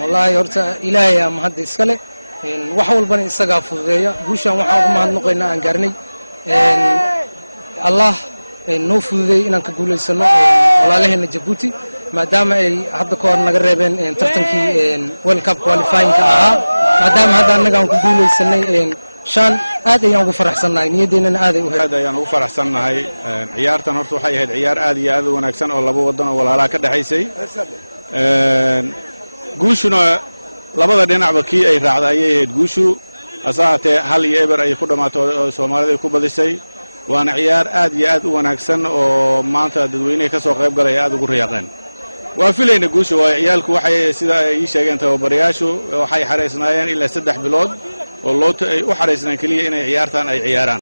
والله horta ilaahay ama hadda iskale wax walbana isaga fududeeya guushan waxa ugu mahadnaqaynaa aan gaarnay Allah noo fududeey inaan ka guuleysano walaalaheena Djibouti maadaama ay hadda ka hor naga reebeen tartankii World Cup qualifying ka ahaa maadaama hadda anaga aan ku guuleysanay shan aad ayaan ugu faraxsanahay niyadeena aad ayaan ugu faraxsanahay ciyaartan horta waxay ahayd ciyaar aad iyo aad u wanaagsan oo laba wadan oo walaalaha ka dhaxaysay guushuna labada dhinacba kii ay raacday ayay ahayd guushu asaatee hal iyo eber ay ku dhamaato Soomaalida ku badisay waana ciyaar aad iyo aad u wanaagsan oo maanta dadweynaha ka soo qayb galay aad ugu riyaaqeen waa filayna guusha waa ciyaalku waxay sida ay sheegeen tababarayaashu waxay xareysnaayeen ilaa 3 bilood oo loo u xareysnaan kaliya inay ciyaartan ay ciyaaraan